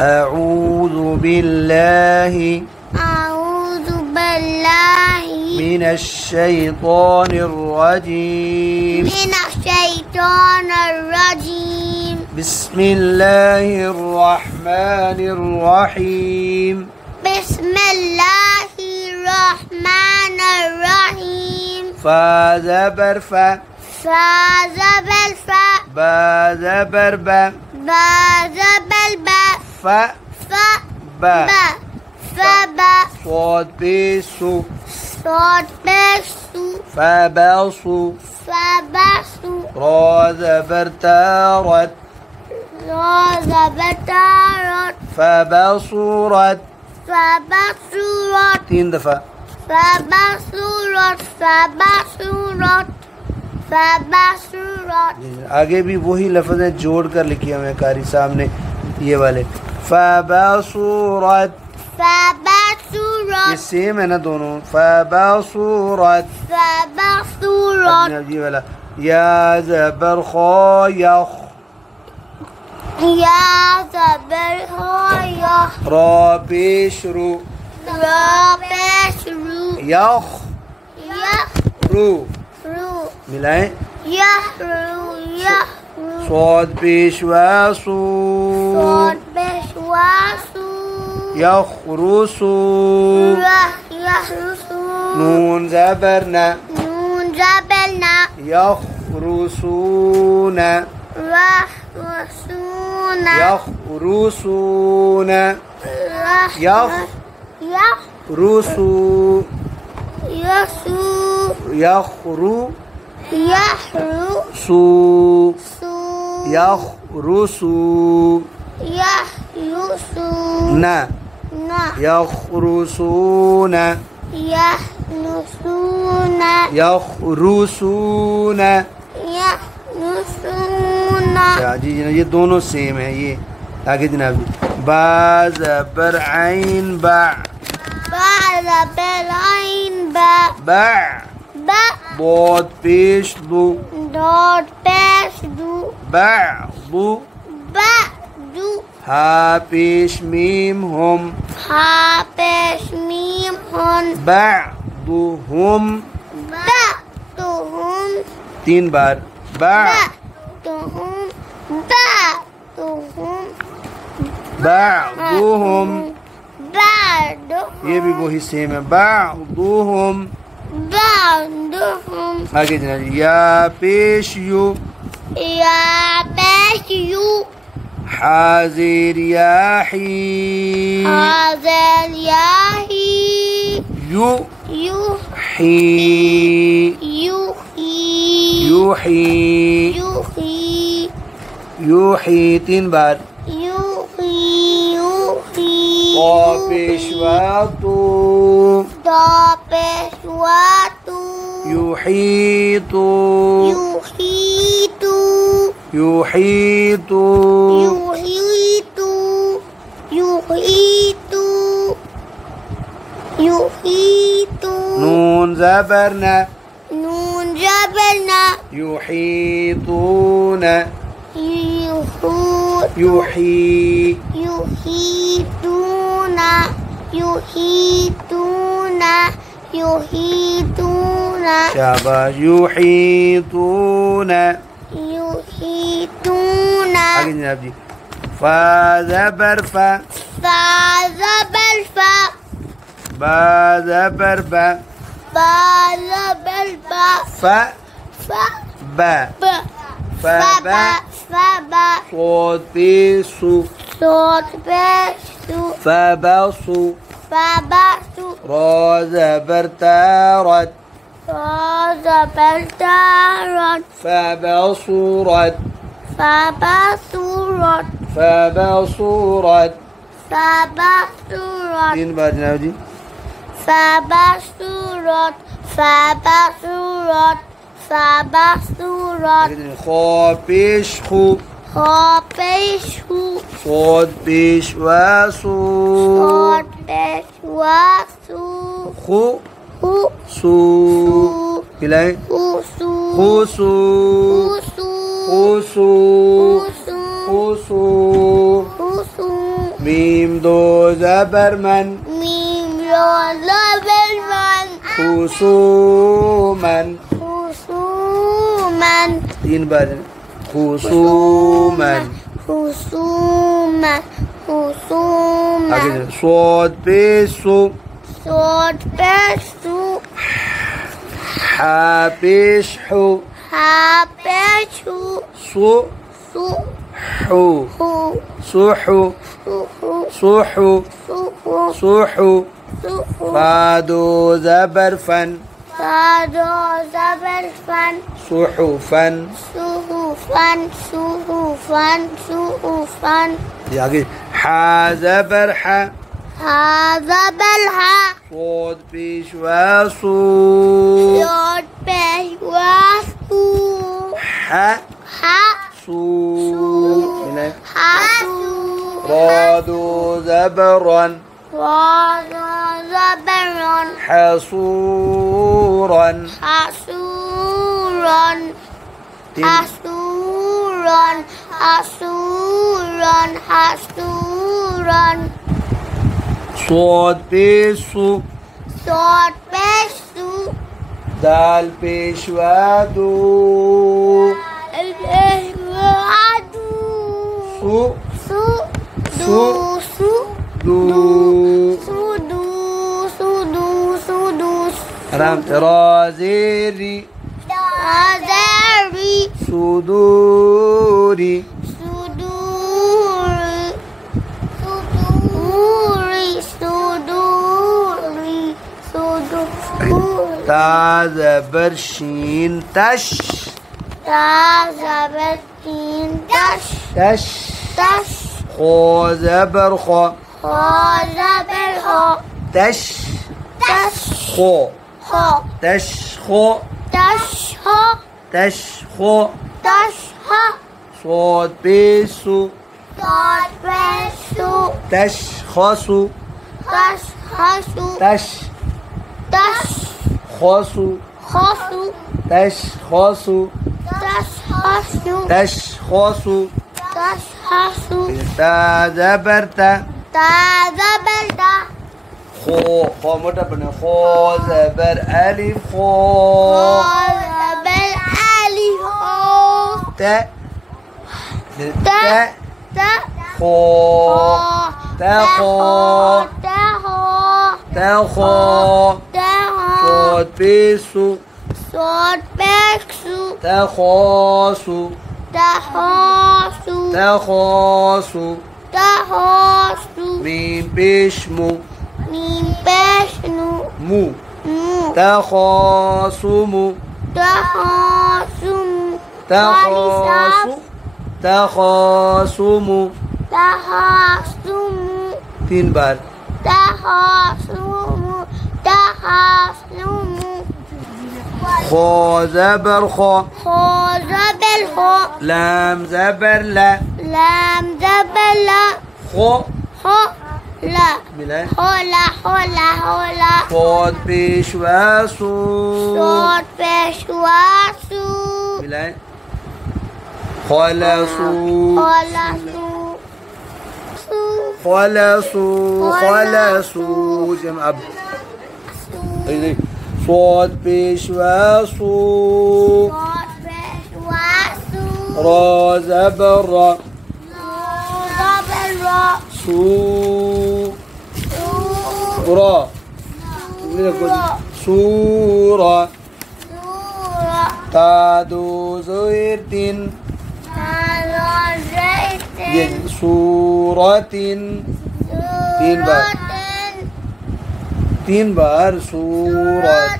أعوذ بالله من الشيطان الرجيم بسم الله الرحمن الرحيم فا زبر فا با زبر با فا با صاد بيسو فباسو را زبر تارت فبصورت 3 दफा आगे भी वही लफ्ज़ है, जोड़ कर लिखी हमें कारी साहब ने ये वाले। फबसूरत ये सेम है ना दोनों। फबसूरत ये वाला या ज़बर खा यख रा पेश रू यख रू मिलाएं स्वाद पेशवासू यखरुसू नून ज़बरना यखरुसूना यखरुसून यखरुसू यखरुसू यखरुसू ना यखरुसून यखरुसून। जी ये दोनों सेम है। ये आगे जनाब बा ज़बर ऐन बा बहुत पेश दू बअदु हा पेश मीम हम बअदुहुम 3 बार बअदुहुम ये भी वही सेम है बअदुहुम। आगे जनाब या पेश यू हाज़िर याही यूही 3 बार पेशवातू युहीतू नून ज़बरना युहीतून शाबाश युहीतून। आगे जनाब जी फा ज़बर फा बा ज़बर बा फा बा صاد بيسو فباسو را زبر تارت فبصورت 3 बार जनाब जी खा पेश खू صاد पेशवासू खु सू मिलाएं खुसू खुसू ميم دو زبر من ميم رو زبر من خصوما خصوما 3 बार خصوما خصوما خصوما आगे صاد पेशो صوت بسو حا पेशो حبشو صو سو حو هو صحو سوحو صحو سوحو صحو سوحو فادو زبر فن فادو زبر فن صحفا صحفا صحفا صحفا ये आगे हा زبر حا هذا بلها صاد पेशवा सो صوت بشواسو حا ها سو هنا حاسو رادو زبرا وضع زبرا حصورا حصورا حصورا حصورا حصورا صاد पेशो صوت بسو दाल पेशवा दो الإهواد सु سو سو سو दो سودو سودو سودو رام رازيري أزاري صدوري صدوري صدوري صدوري صدوري تا زبر شين تش تازبتين تش تش تش خو زبر خو خازبرها تش تش خو خو تش خو تشها تش خو تشها صاد بيسو صوت بسو تش خاصو تشخصو تش خاصو تشخصو تش خاصو تشخصو تش خاصو تشخصو تا زبر تا تازبلتا خو خو موٹا بنا خو زبر الف خو بالألف تا تا تا خو تا خو تا خو صاد بيسو صوت بكسو تخاصو تحاسو تخاصو تحاسو ميم بشمو ميم بشنو مو مو تخاصمو تحاسم تخاصو تخاصمو تحاسم 3 बार تحاسم تحاسم خو زبر خو خازبل خو لام زبر لا لام زبلا خو خو لا بلا حولا حولا حولا صاد بيشوا سو صوت بشواسو بلا خلصو خلصو خلصو جمع صاد بيشوا سو صوت بشواسو را زبر را زبلا سو را سورة سورة تادو زير دين سورة 3 बार سورة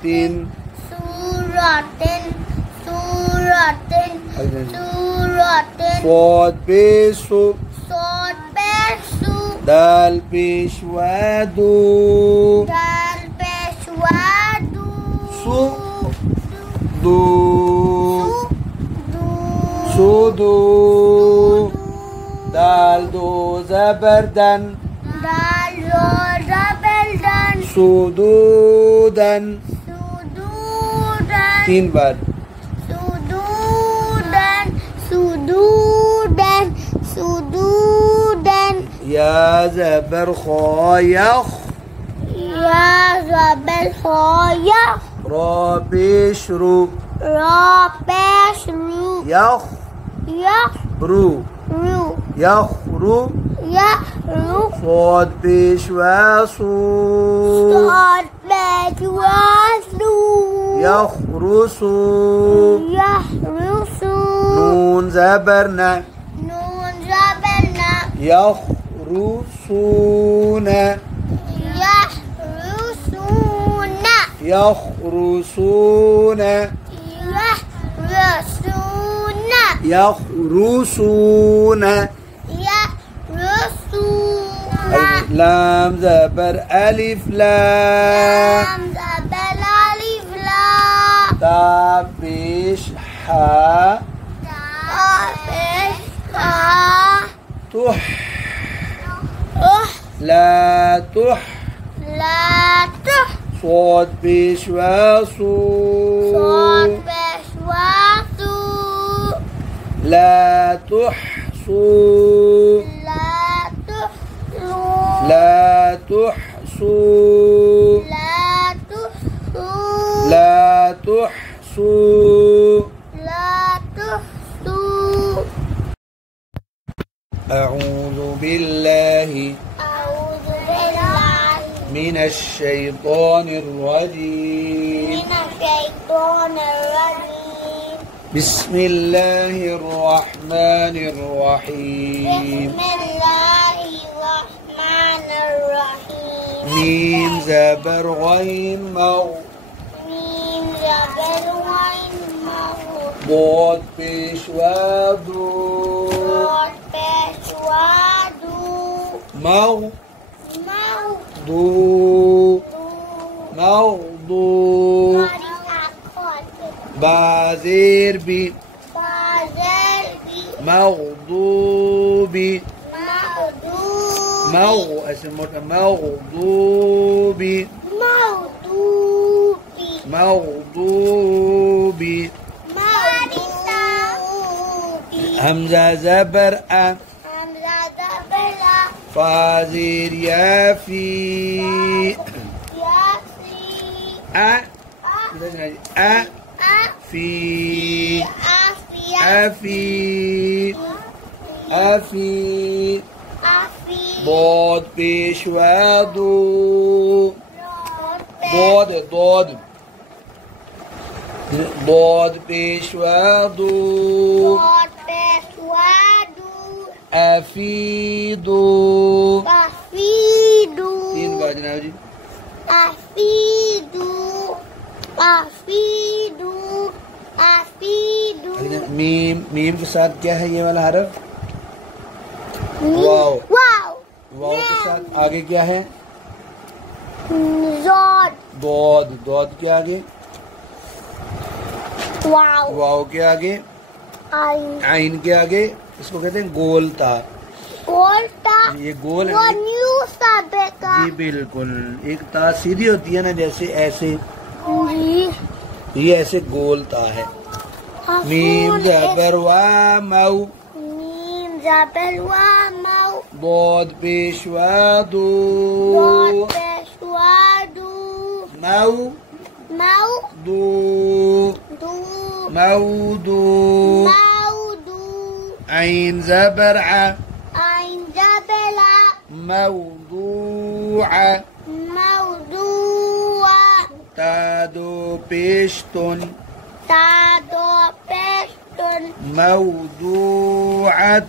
صاد بيسو صوت بسو دال بيشوادو دال بشوادو سو دو دو سودو دال دو زبردن دال زبلدن سودودن سودودن 3 बार سودودن سودودن سودودن يا زبر خا يخ يا زبر خا يخ را پیش رو را پیش رو یخ رو یخرو صاد پیش و سو صاد پیش و سو یخرسو نون زبر نه یخرسون لام زبر ألف لام تا پیش حا تح لا تح صاد پیش و سو لا تحصو لا تحصو لا تحصو أعوذ بالله من الشيطان الرجيم بسم الله الرحمن الرحيم ميم زبر غين مو ضاد پیش و دو موضوع بازير بي مغضوب مغضوب همزة زبر أ فازير يا في في أفي ضاد پیش و دو ضاد پیش و دو أفيدو तीन बार जनाब जी मीम के साथ क्या है ये वाला हरफ वाव के साथ आगे क्या है दौद के आगे वाव के आगे आइन के आगे इसको कहते हैं गोलता ये गोल है जी बिल्कुल एक ता सीधी होती है ना जैसे ऐसे ये ऐसे गोलता है मीम जबर वा मऊ ضاد پیش و دو موضوع عين زبر ع موضوع تادو پیشتن موضوعة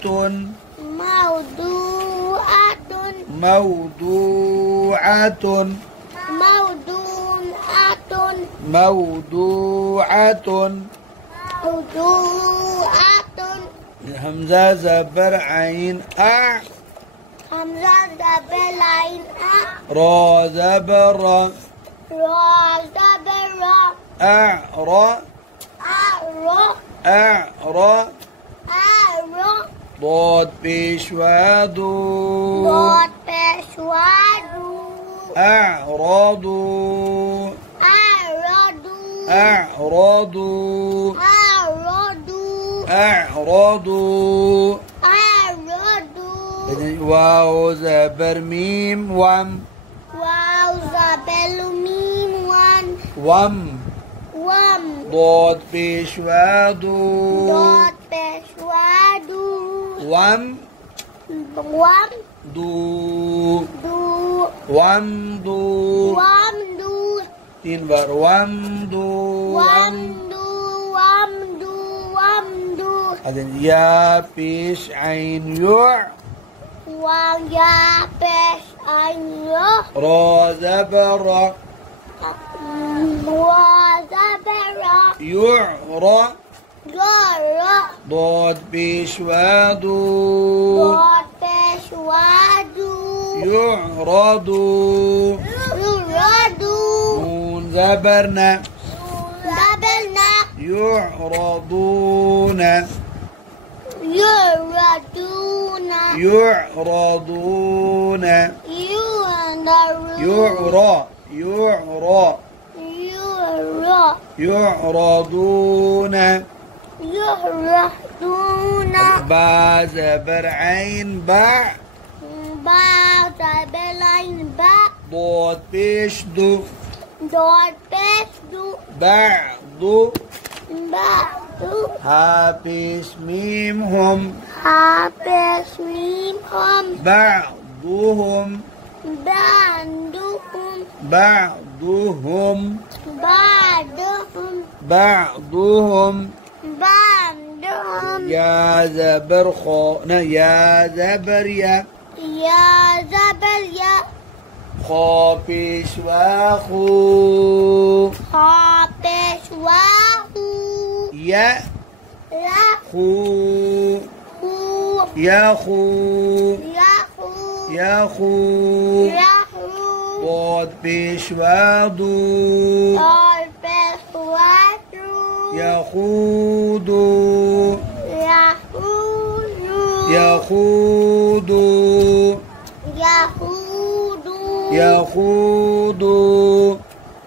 همزة زبر عين أ را زبر أعرى ضاد پیش و دو أعرضوا واو زبر ميم وم. واو زبر ميم وم. وم. وم. ضاد بيشوا دو. ضاد بيشوا دو. وم. وم. دو. دو. وم دو. وم دو. 3 बार वम दो. वम दो. वम दो. वम दो. या पेश आइन यू. या पेश आइन यू. را زبر را. زبر يعرى. يعرى. ضاد بيشوا دو. ضاد بيشوا دو. يعرض. يعرض. نون زبرنا. زبرنا. يعرضون. يعرضون. يعرضون. يعرى. يعرى. يعرضون. يعرضون. با زبر عين با. با زبر عين با. ضاد بيش دو. ضاد بيش دو. بعض. بعض. ها بيش ميم هم. ها بيش ميم هم. بعضهم. بعضهم. بعضهم. بعضهم. بعضهم. بعضهم. يا زبر خو. يا زبر يا. يا زبر يا. خا بيشوا خو. خا بيشوا خو. يا. يا. خو. خو. يا خو. يا خو. يا خو. يا خو. ضاد بيشوا دو. ضاد بيشوا دو. يخوض. يخوض. يخوض. يخوض. يخوض.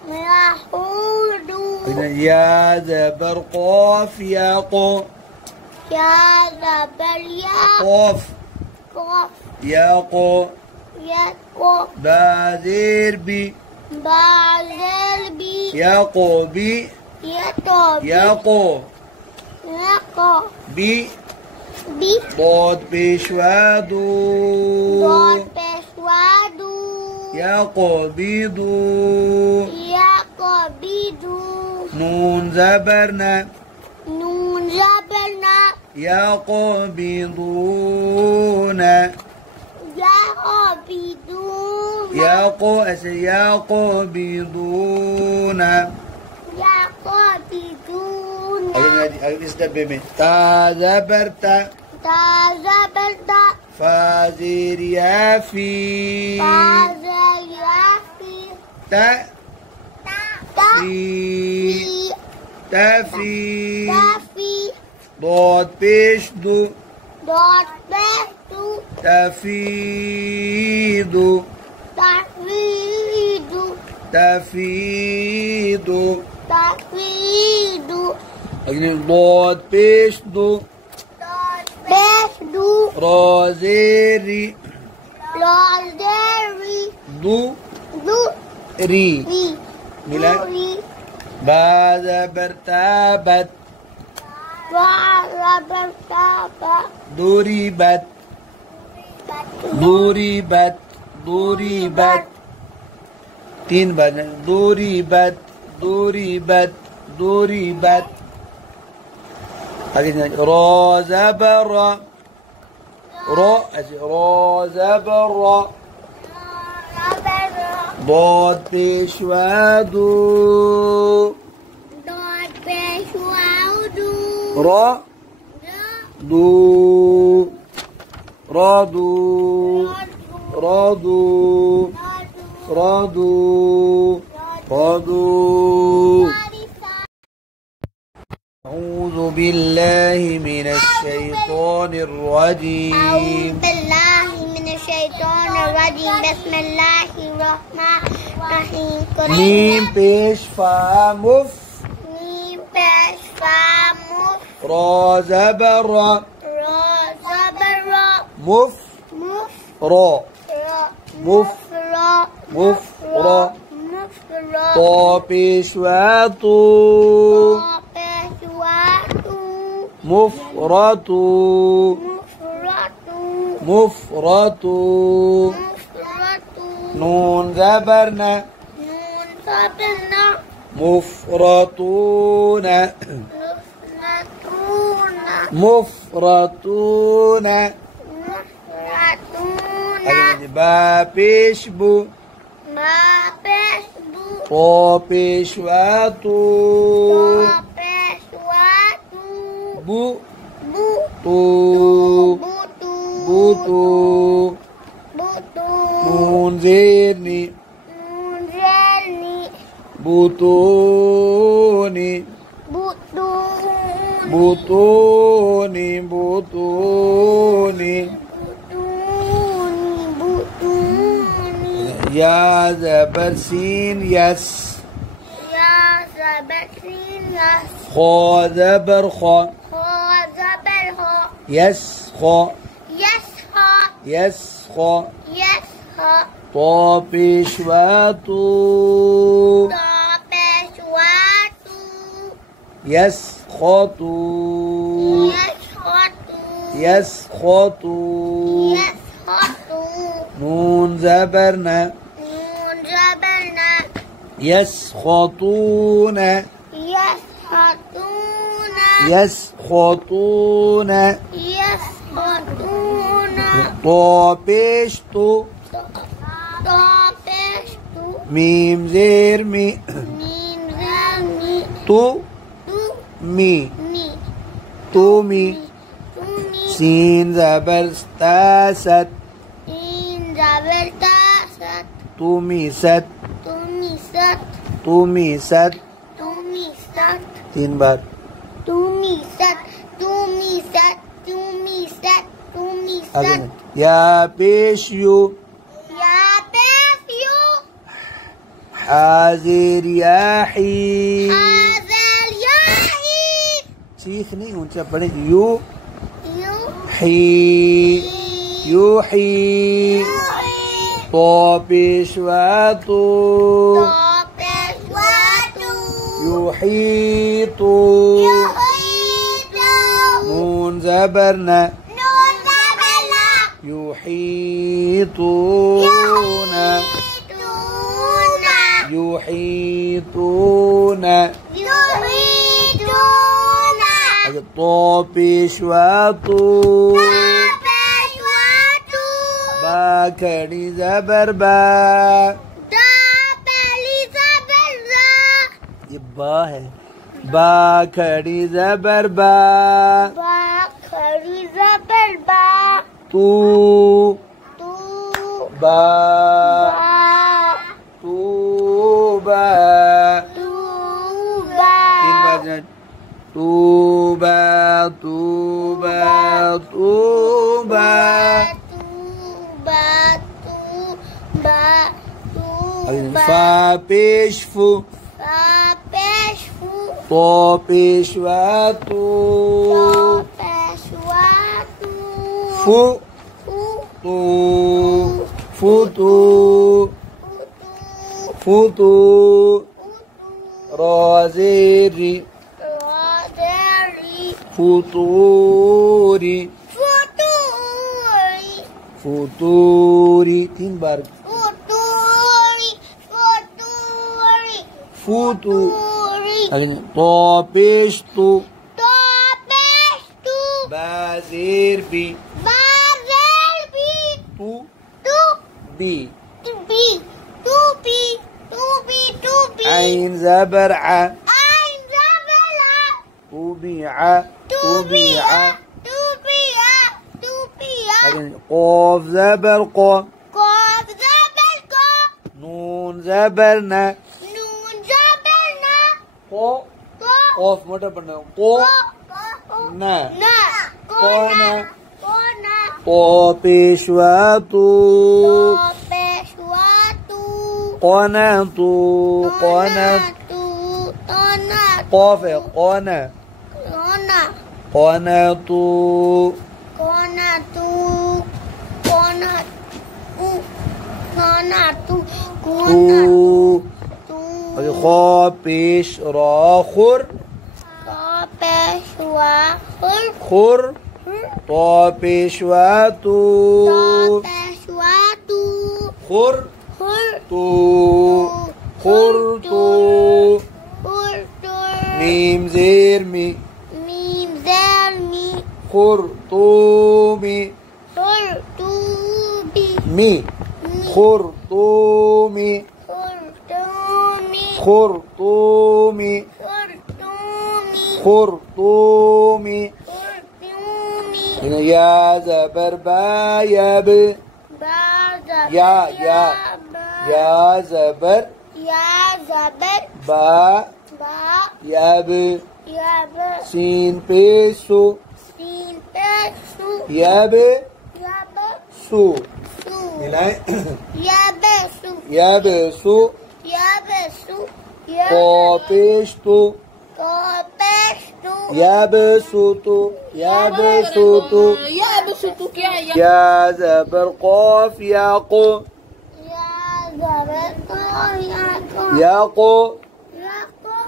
يخوض. يا زبر قاف يقو. يا زبر يا. قاف. قاف. يقو. يقو. بازير بي. بازير بي. يقو بي. يقو. يقو. يقو. بي. بي. ضاد بيشوا دو. ضاد بيشوا دو. يقبض. يقبض. نون زبرنا. نون زبرنا. يقبضون. يقبضون. يقبضون. يقبضون. استبمي. تا زبرتا. تا زبرتا. فازير يافي. فازير يافي. تا. تا. في. تافي. تافي. ضاد بيش دو. ضاد بيش دو. تفيض. تفيض. تفيض. تفيض. ضاد بيش دو. ضاد بيش دو. رازيري. رازيري. دو. دو. ري. ري. ميلاد. ري. بعد برتابت. بعد برتابت. ضربت. ضربت. ضربت. 3 बार. ضربت. ضربت. ضربت. आगे را زبر را. را زبر را. ضاد بيشوا دو. ضاد بيشوا دو. را. دو. رادو. رادو. رادو. رادو. أعوذ بالله من الشيطان الرجيم. أعوذ بالله من الشيطان الرجيم. بسم الله الرحمن الرحيم. ميم بيش فا مف. ميم بيش فا مف. را زبر را. را زبر را. مف. مف. را مفرا طا پیشوا تو مفرط نون زبر ن مفرطون با پیش بو طا پیشوا تو بوتو نون زيرني بوتوني يا زبر سين يس خا زبر خا يسخا طا پیشوا تو يسخط نون زبر ن يسخطون طا پیش تو ميم زير مي تو مي سين زبر ست تومي ست 3 बार يا پیش یو حاضر يا حي चीख नहीं ऊंचा पड़े यू حي يوحي طا پیشوا تو يحيط نون زبر ن يحيطون طا پیشوا تو با کھڑی زبر با یہ با ہے با کھڑی زبر با تو با تین بار جائیں فا پیش فو طا پیشوا تو فتو را زیری فطوری 3 बार فوتو طا پیش تو با زیر بی تو بی عين زبر ع طبيعة قاف زبر قا نون زبر ن قاف موٹا پڑھنا قو ن طا پیشوا تو قناط قاف قنا قناط खाना तू खा पेश रा खुर खुर तो पेशवा तू खुर तू खुर तू मीम ज़ेर मी खुर तू मी मी खुर तू मी खुरतूमी खुरतूमी या ज़बर बा यब या ज़बर बा यब सीन पेशु यब सु यबसु Kopeshtu Yabsutu क्या है? Ya zabar qaf yaqu yaqu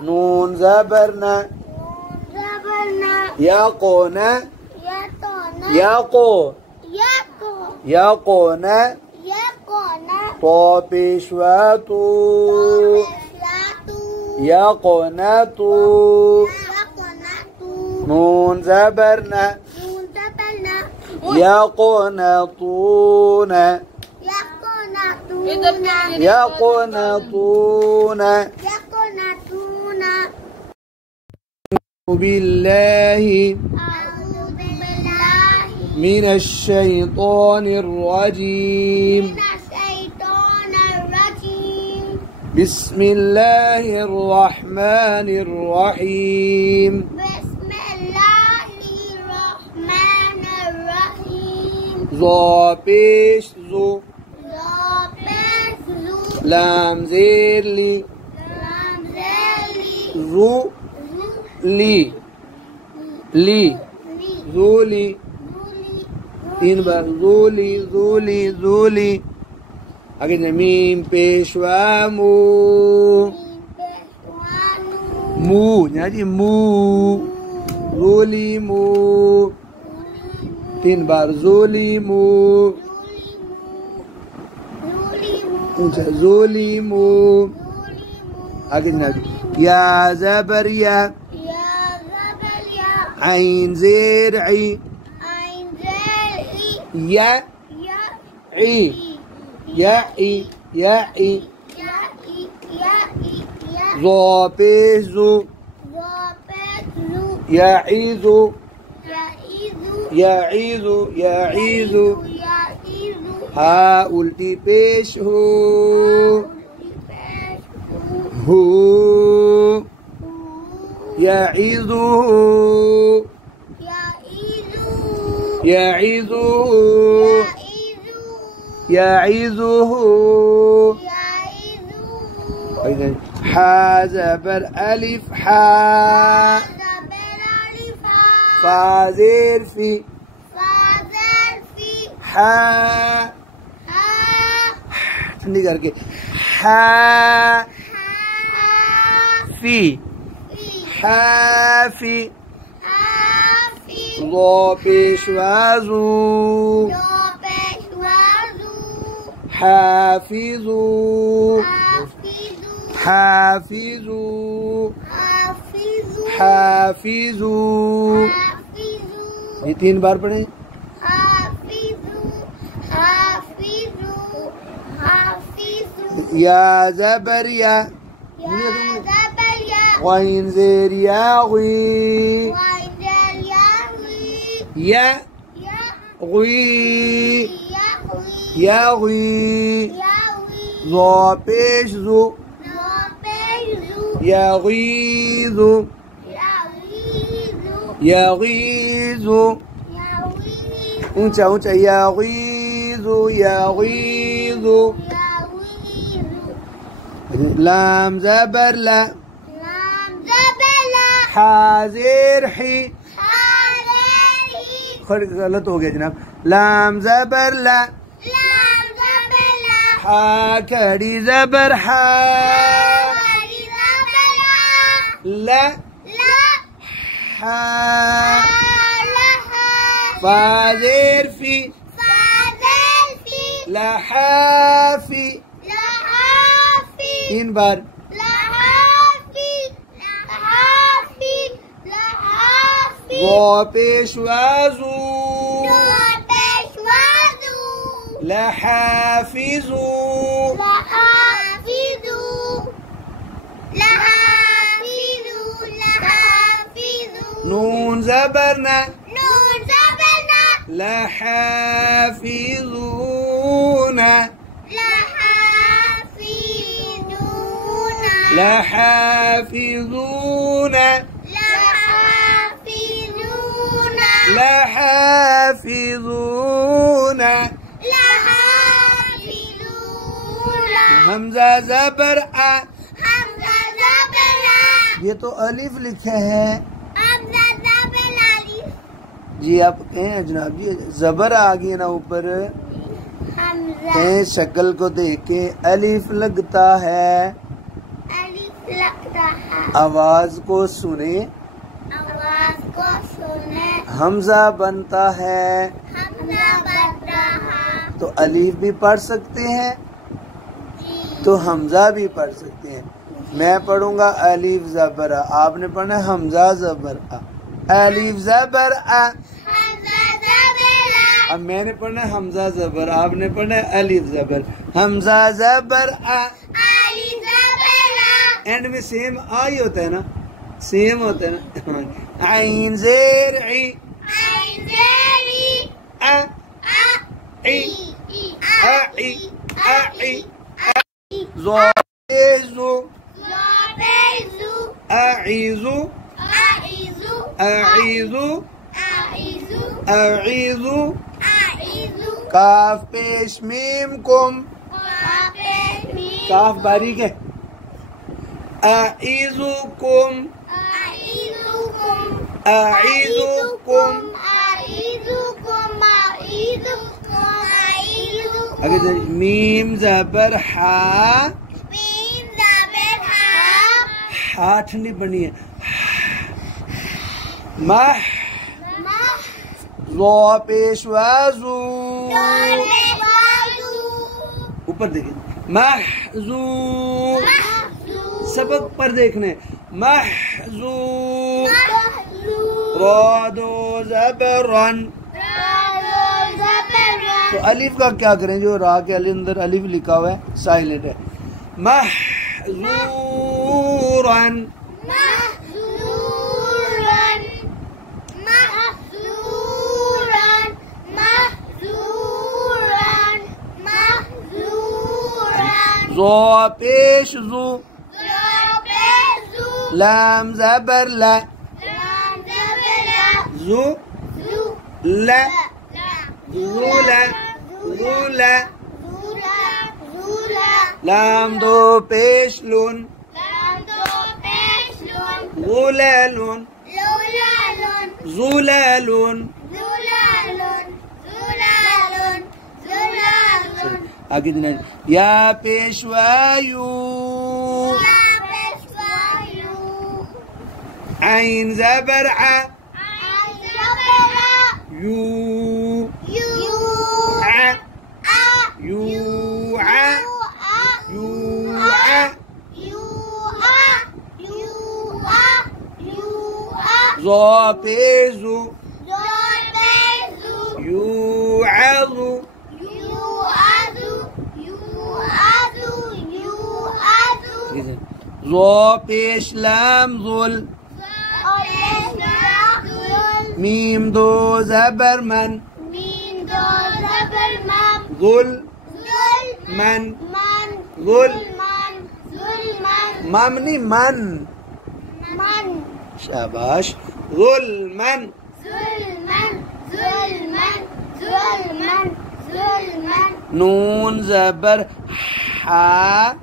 Nun zabarna yaquna yaquna To peshwatu yaqnatu Nun zabarna yaqnatuna yaqnatuna billahi من الشيطان الرجيم بسم الله الرحمن الرحيم ظا پیش زو لام زیر لی زو لی لی زولی तीन बार ज़ूली ज़ूली ज़ूली आगे मीम पेशवा मू मू जी मू ज़ूली मू तीन बार ज़ूली मू ज़ूली मू आगे या ज़बर या आइन ज़ेर आई या ज़ो पेश ज़ू याईज़ु हा उल्टी पेश हो يعظه حا زبر ألف حا فا زير في حا ठंडी करके حافي ضو بشوازو حافظوا ये तीन बार पढ़े या ज़बर या ग़ैन ज़ेर याग़ी या याग़ी ज़ो पेश ज़ू याग़ीज़ु ऊंचा ऊंचा याग़ीज़ु लाम ज़बर ला हाज़िर ही गलत हो गया जनाब लाम ज़बर ला हा कड़ी ज़बर हा ला हा फा ज़ेर फी लहाफी 3 बार वो पेशवाजू लहाफिजू नून ज़बरना लहाफिजून लहाफिजून लहाफिजून हमजा ज़बर आ ये तो अलिफ लिखे हैं जी। आप कहें जनाब जी ज़बर आ गई ना ऊपर शक्ल को देख के अलिफ लगता है आवाज को सुने हमजा बनता है तो अलिफ भी पढ़ सकते हैं तो हमजा भी पढ़ सकते हैं। मैं पढ़ूंगा अलिफ ज़बर आ आपने पढ़ना हमजा ज़बर आ अलिफ ज़बर आ अब मैंने पढ़ना हमजा ज़बर आपने पढ़ना अलिफ ज़बर हमजा ज़बर आ एंड में सेम आ ही होता है ना सेम होता है ना आइन ज़ेर ई आ ई आ ई आ ई ज़ो ज़ो अईज़ु अईज़ु अईज़ु काफ पेश मीम कुम काफ बारीक है अईज़ुकुम अईज़ुकुम अगर मीम ज़बर हा हा ठंडी बनी है मह ज़ो पेशवाज़ू ऊपर देखिए महज़ू सबक पर देखने महज़ू रादो ज़बरन तो अलिफ का क्या करें जो रा के अंदर अलिफ लिखा हुआ है साइलेंट है महज़ूरन ज़ो पेश ज़ू लाम ज़बर ला ज़ू ला ज़ूला ज़ूला लाम दो पेश लून ज़ुलालून ज़ुलालून आगे दिन या पेशवायू आइन ज़बर आ यू आ यू आ यू आ ज़ो पेज़ू युआज़ू ज़ो पेश लाम ज़ुल मीम दो ज़बर मन ज़ुल मन ज़ुल ममनी मन शाबाश ज़ुल्मन नून ज़बर हा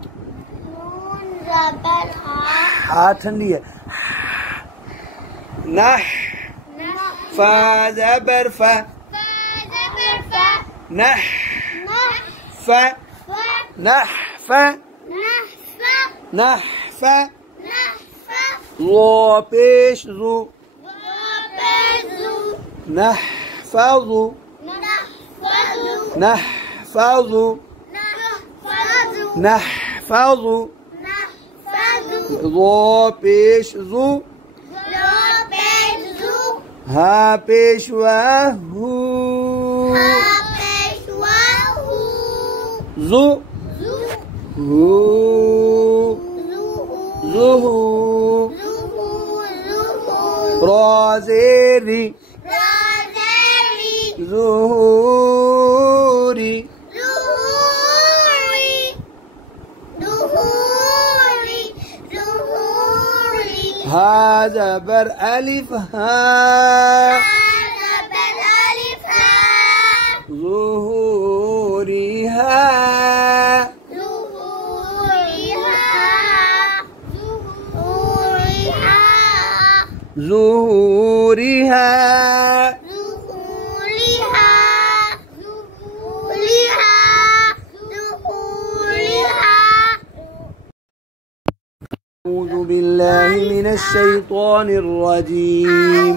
हा ठंडी है नह फा ज़बर फा नह फा نحف نحف نحف نحف ظا پیش ذو ضابط نحفظ نحفظ نحفظ نحفظ نحفظ نحفظ ظا پیش ذو ضابط ها پیش وهو ذو هو ذو را زیری ظهوری ها زبر الف ها ظهورها ظهورها أعوذ بالله من الشيطان الرجيم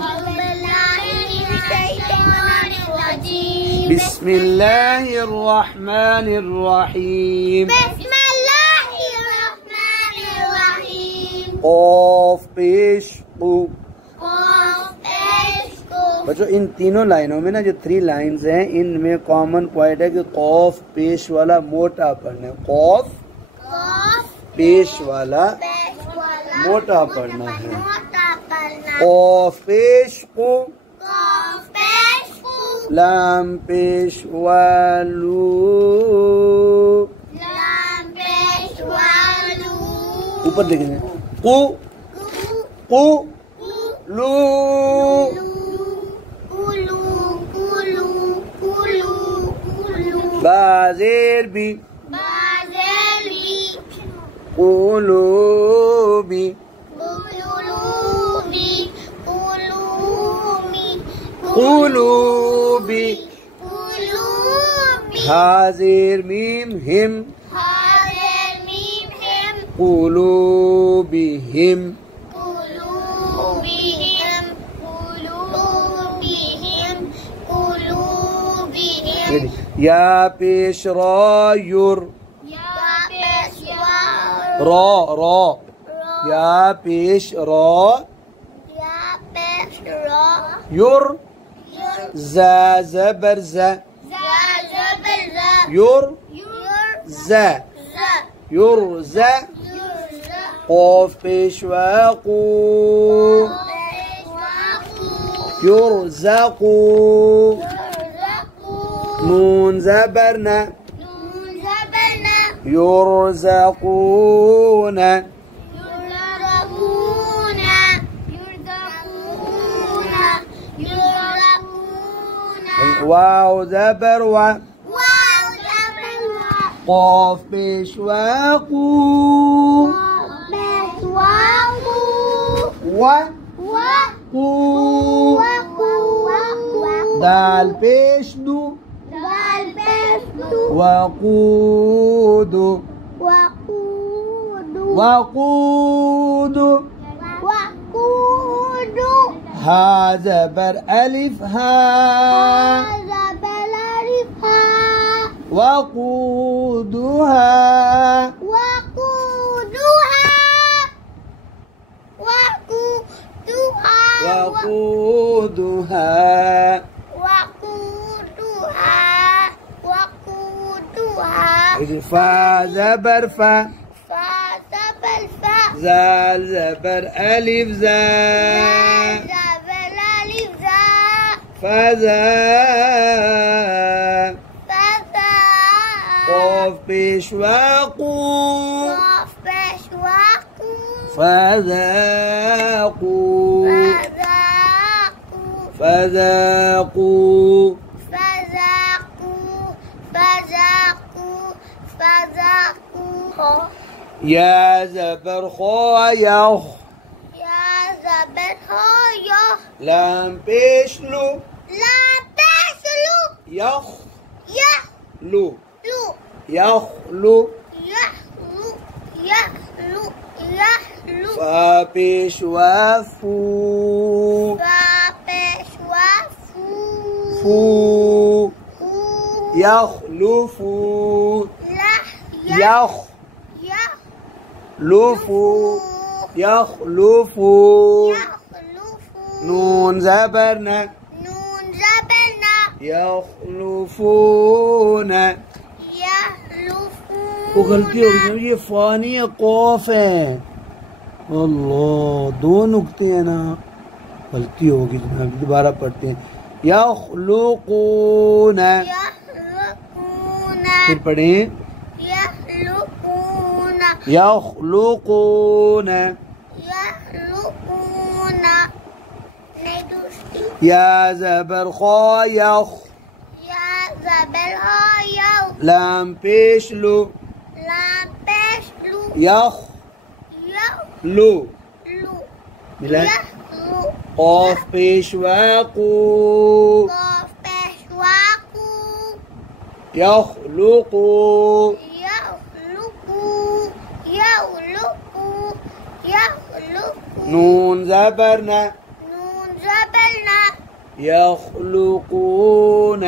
بسم الله الرحمن الرحيم قاف पेश कू। बच्चों इन तीनों लाइनों में ना जो 3 लाइन्स हैं इनमें कॉमन पॉइंट है कि कॉफ पेश वाला मोटा पढ़ना है। कॉफ पेश वाला मोटा पढ़ना है। कॉफ पेश कू लाम पेश वालू ऊपर देखेंगे कू कू लू बाजेर भी कुलूबी कुलूबी हाजिर मीम हिम कुलूबिहिम या पेश रा युर रा रा या पेश रा युर जा जबर जा युर जा युरजा قاف पेश वाक़ू युरज़क़ू नून ज़बरना युरज़क़ून वाव ज़बर वा قاف पेश वाक़ू وقو دال पेश दू وقود وقود ها زبر ألف ها وقودها فا زبر فا زال زبر ألف زا فذا قاف पेश वाक़ू فذاقू या ज़बर खो यख लाम पेश लू यख लू यखलु फा पेशवा फू फू यखलुफू यखलुफू यखलुफू नून ज़बर न यखलुफून वो गलती हो गई, ये फानी है कौफ है। अल्लाह दो नुक्ते हैं ना, गलती होगी जनाब, दोबारा पढ़ते हैं। यखलुकून फिर पढ़ें यखलुकून या ज़बर खा यख लाम पेश लो यख लो मिला क़ाफ पेशवा को यखलुकू नून ज़बर न यखलुकून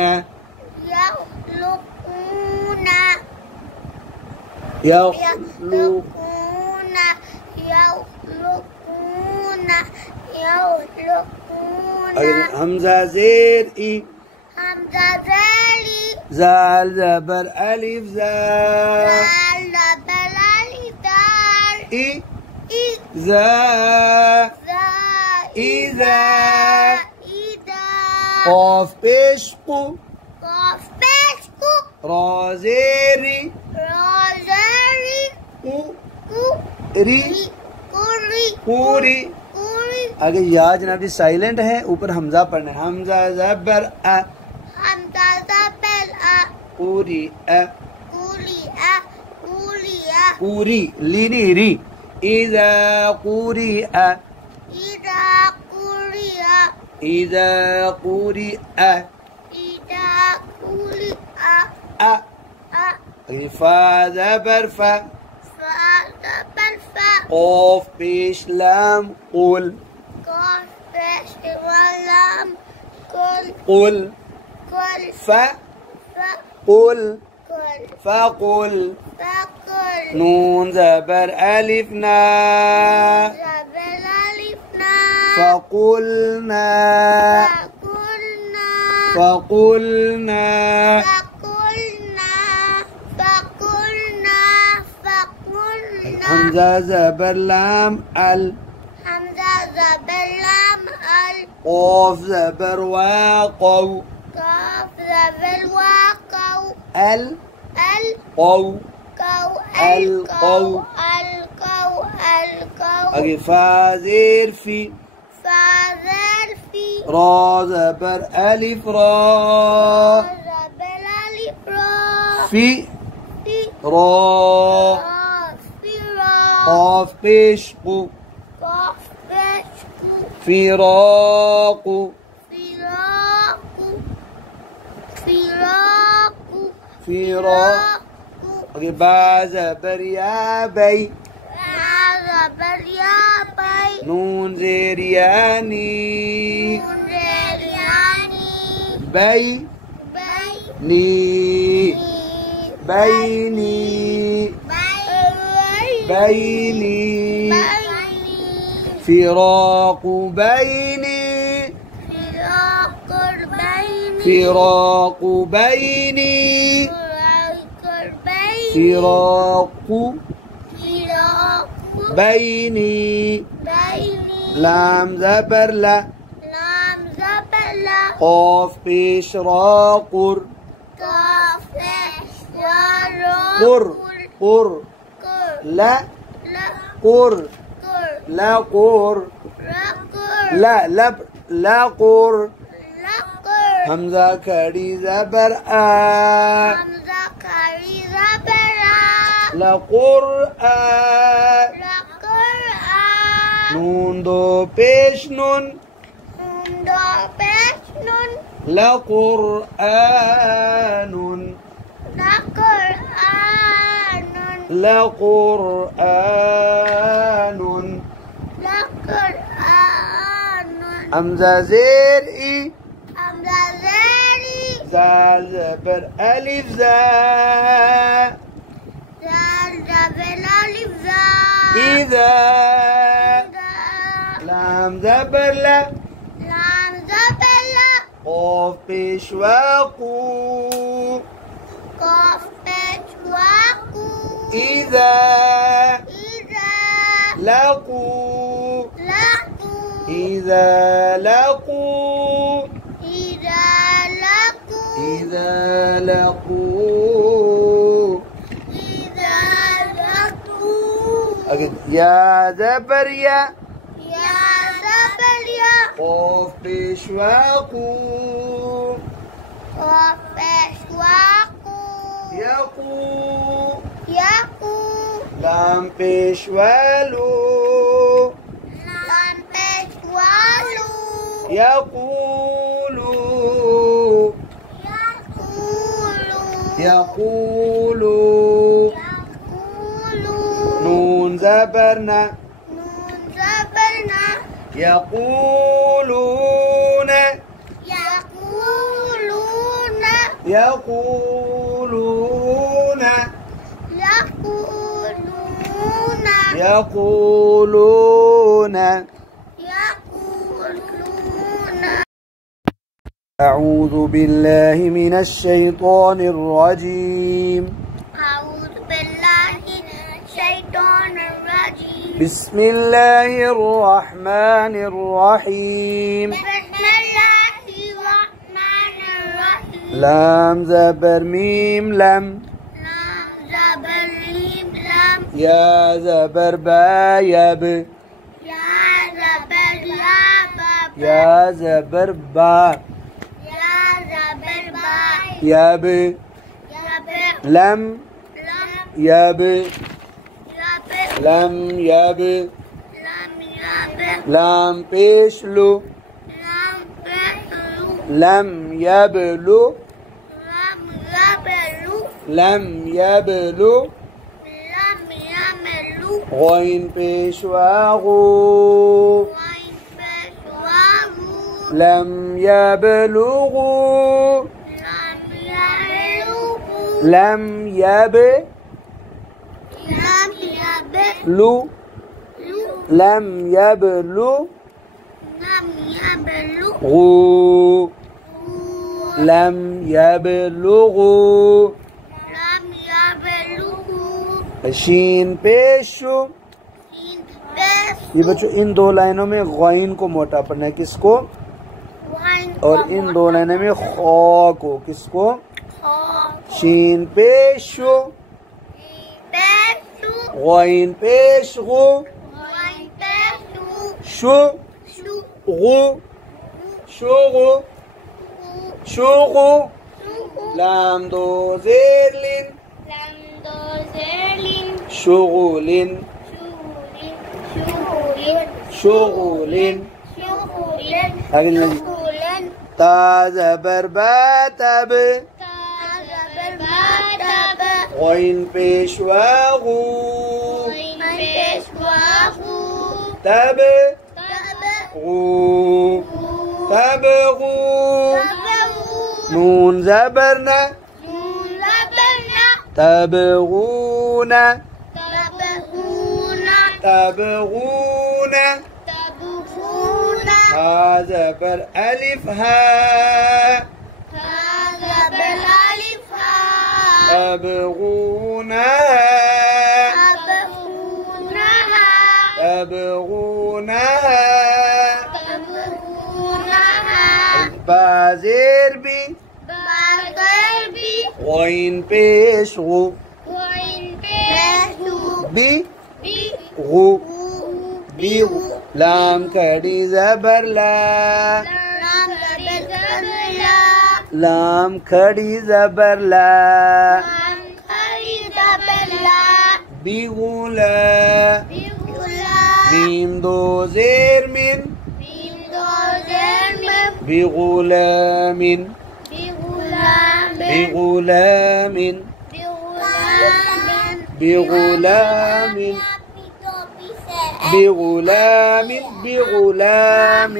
हमजा ज़ेर ई ज़ाल ज़बर अलिफ ज़ा ई ज़ा इज़ा क़ाफ पेश कु रा ज़ेरी पूरी। आगे या जनाब साइलेंट है, ऊपर हमजा पढ़ना है। हमजा ज़बर अ पूरी पूरी लीनी री इज़ा पूरी इज़ा पूरी फा ज़बर फा क़ाफ पेश लाम कुल कुल फा कुल फकुल नून ज़बर अलिफ ना फकुलना फकुलना हमजा ज़बर लाम अल क़ाफ ज़बर वाक़ौ अल क़ौ अलक़ौ आगे फा ज़ेर फी रा ज़बर अलिफ रा फी रा क़ाफ पेश कु फिराक़ु फिराक़ु बा ज़बर या बै नून ज़ेर यानी बै नी बैनी बैनी फिराक़ बैनी फिराक़ बैनी फिराक़ बैनी लाम ज़बर ला क़ाफ पेश रा क़ुर क़ुर क़ुर ला क़ुर ला क़ुर ला लब ला क़ुर हमज़ा खड़ी ज़बर आ ला क़ुरआ नून दो पेश नून ला क़ुरआनुन لقرآن همزة زير إي زال زبر ألف زاء إذا لام زبر لا قاف بشواقو إذا لقوا إذا لقوا يا زبر يا قاف بشواقو يقو لام بشوالو يقولوا نون زبرنا يقولون أعوذ بالله من الشيطان الرجيم. بسم الله الرحمن الرحيم. لام زبر ميم لم يا زبر با يب يا زبر با يب لم يب لم يب لام بيشلو لم يبلو لم يبلو غين بشواغو لم يبلغوا لم يبلغوا لم يبلغوا لم يبلغوا शीन पेशु। ये बच्चों इन दो लाइनों में गॉइन को मोटा पढ़ना है, किसको? और इन दो लाइनों में खौ को, किसको? शीन पेशु गॉइन पेशु शु गु शुगु शुगु लाम दो जेलिन شغل تا زبر با تب غين بشواغو تب غو تبغو نون زبرنا تبغون تبغون هذا بالألف ها تبغونها بازير بي غين بيشغو بي غو بيغو لام كدي زبر لا لام كدي زبر لا بيغولا ميم دو زير من بغلام بغلام بغلام بغلام بغلام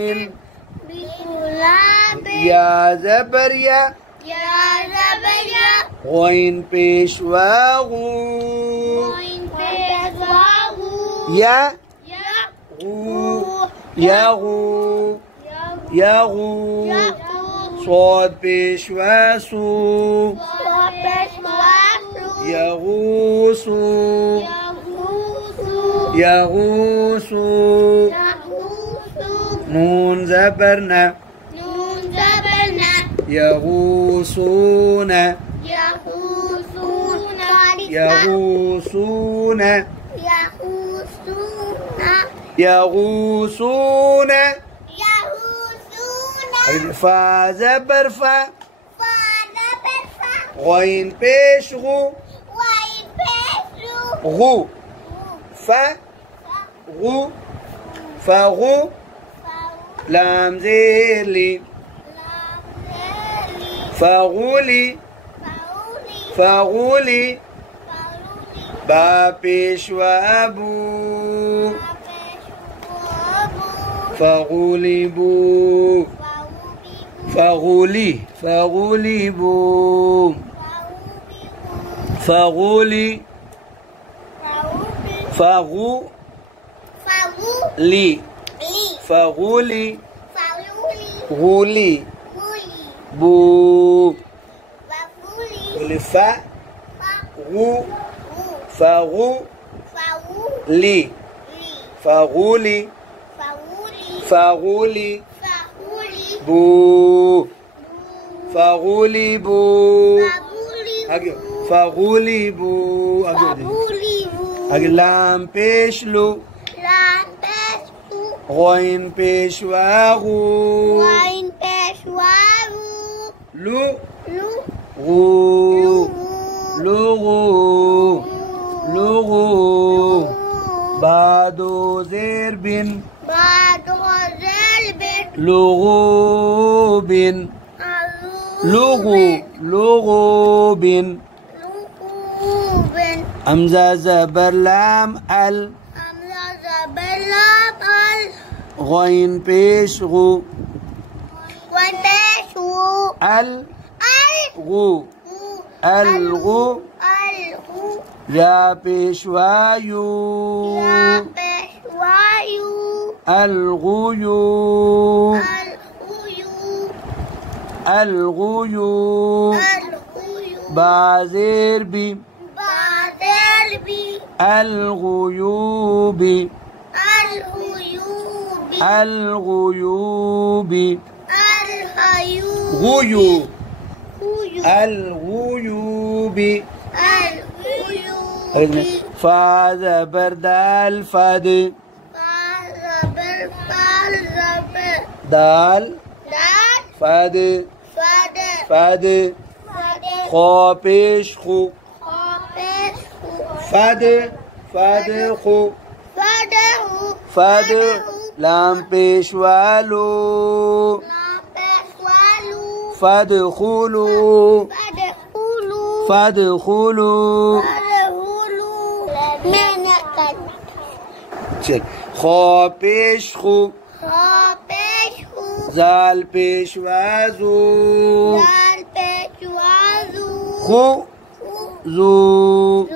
يا زبر يا غين پیشوا غو يا غو يا غو يا غو صاد پیشوا سو يغوص يغوص نون زبرنا يغوصون يغوصون يغوصون فا زبر فا غين پیش غو غو فا غو فغو لام زير لي فغولي فغولي با پیشوا بو فغولي بو فغولي فغولي بو فغولي فغو لي فغولي غولي بو فا غو فغو لي فغولي فغولي بو فغولي بو فغولي بو لام پیش لو غين پیشوا غو لو غو لغو لغو بادو زير بن لغو بن لغو لغو بن أمزة زبر لام ال غين پیش غو ال غو الغو يا پیشوا یو الغيو الغيو بازير بي الغيوب الغيوب غيو الغيوب فاذا برد الفد دال فد فد خو پیش خو فد فد خو فد لام پیش والو فادخلوا فادخلوا خو پیش خو زال پیش وازو خو زو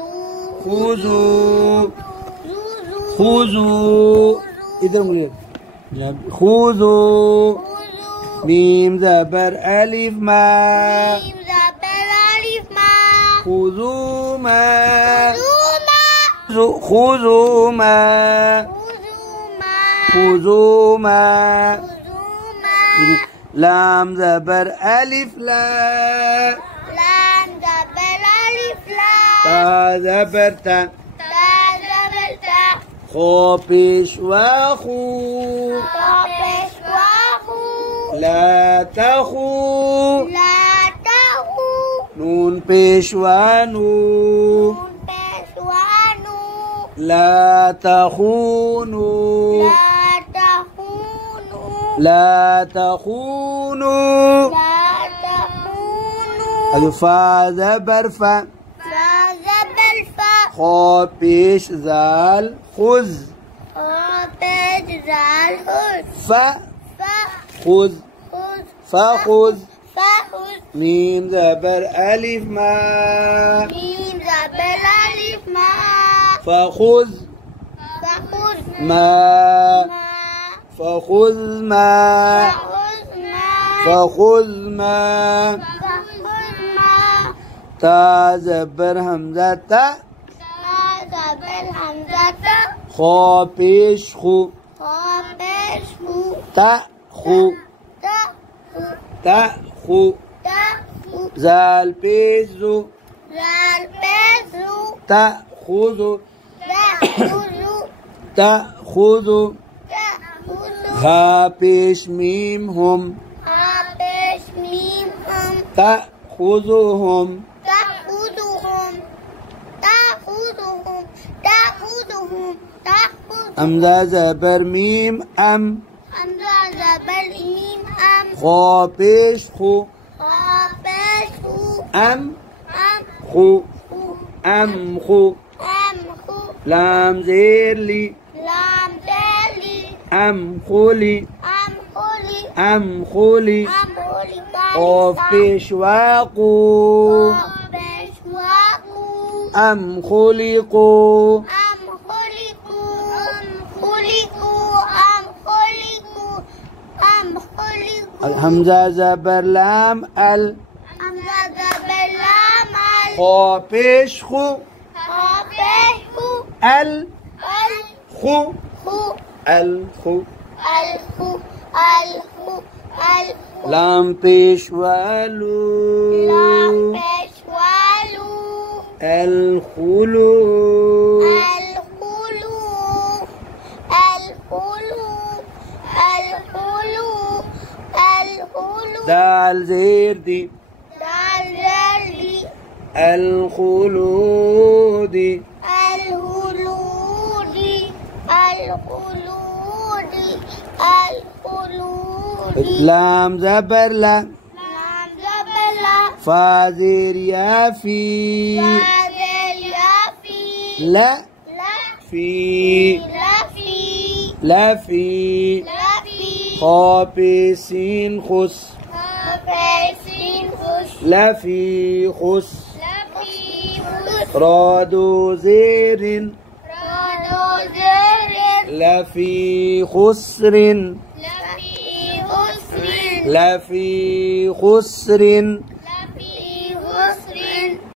خوزو خوزو ادھر انگلی خوزو ميم زبر ألف ما خذوا ما خذوا ما خذوا ما لام زبر ألف لا تا زبر تا خو پیش وخو لا تخو نون پیشوانو لا تخونو لا تخونو فا زبر فا خا پیش زال خذ ف خذ فخذ ميم زبر ألف ما فخذ ما فخذ ما فخذ ما تا زبر همزة تا خا پیش خو تا خو تا خو زال پیش زو تا خذو تا خذو ها پیش میم هم تا خذوهم همزة زبر ميم أم خا پیش خو أم خو أم خو لام زير لي أم خولي أم خولي قاف پیش واقو أم خلقوا الحمزة زبر لام ال خا پیش خو ال خو ال خو لام پیش والو الخلو دال زير دي الخلود لام زبر لا فا زير يا في لا في لا في خا بسين خس لا في خس رادو زير لا في خسر لا في خسر